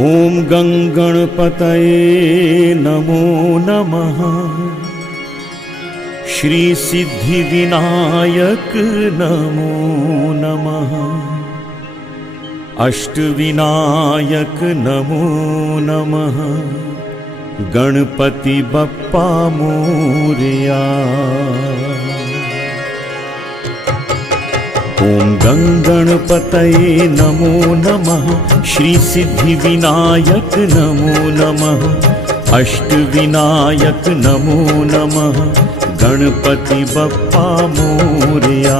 ॐ गङ्गणपतये नमो नमः। श्री सिद्धिविनायक नमो नमः। अष्टविनायक नमो नमः। गणपति बप्पा मोरया। ॐ गङ्गणपतये नमो नमः। श्री सिद्धिविनायक नमो नमः। अष्टविनायक नमो नमः। गणपति बप्पा मोरया।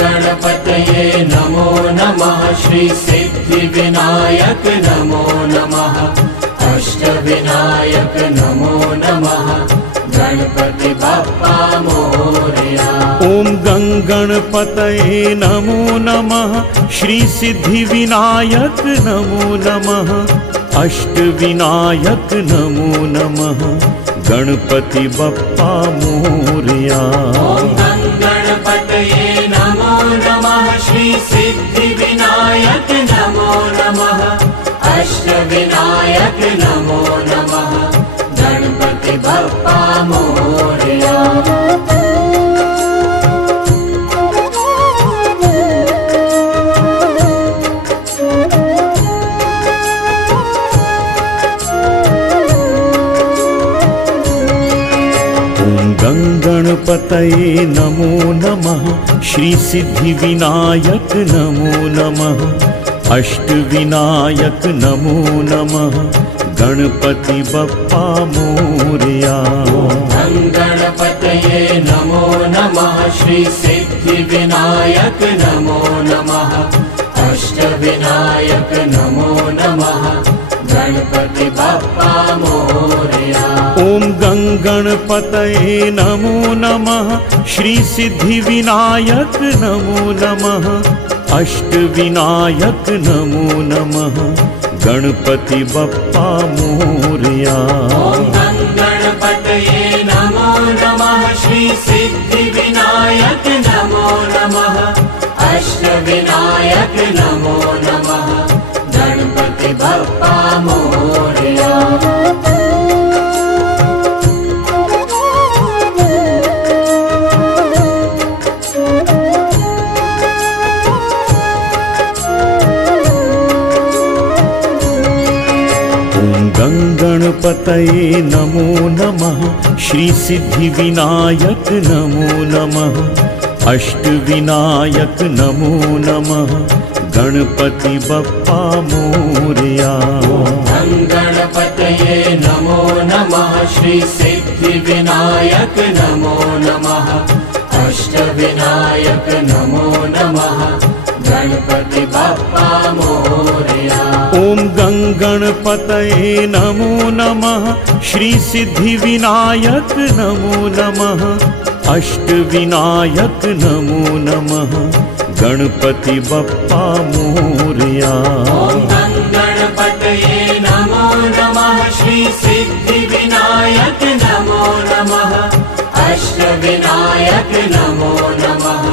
गणपतये नमो नमः। श्री सिद्धिविनायक नमो नमः। अष्टविनायक नमो नमः। गणपति बप्पा मोरया। ॐ गङ्गणपतये नमो नमः। श्री सिद्धिविनायक नमो नमः। अष्टविनायक नमो नमः। गणपति बप्पा मोरया। ॐ गणपतये नमो नमः। श्री सिद्धिविनायक नमो नमः। अष्टविनायक नमो नमः। गणपति बप्पा मोरया। गङ्गणपतये नमो नमः। श्री सिद्धिविनायक नमो नमः। अष्टविनायक नमो नमः। गणपति बप्पा मोरया। गणपतये नमो नमः। श्री सिद्धिविनायक नमो नमः। अष्टविनायक नमो नमः। गणपति बप्पा मोरया। ॐ गङ्गणपतये नमो नमः। श्री सिद्धिविनायक नमो नमः। अष्टविनायक नमो नमः। गणपति बप्पा मोरया। गणपतये नमो नमः। श्री सिद्धिविनायक नमो नमः। अष्टविनायक नमो नमः। गणपति बप्पा मोरया। गङ्गणपतये नमो नमः। श्री सिद्धिविनायक नमो नमः। अष्टविनायक नमो नमः। गणपति बप्पा मोरया। गणपतये नमो नमः। श्री सिद्धिविनायक नमो नमः। अष्टविनायक नमो नमः। गणपति बप्पा मोरया। ॐ गङ्गणपतये नमो नमः। श्री सिद्धिविनायक नमो नमः। अष्टविनायक नमो नमः। गणपति बप्पा मोरया। गणपतये नमो नमः। श्री सिद्धिविनायक नमो नमः। अष्टविनायक नमो नमः।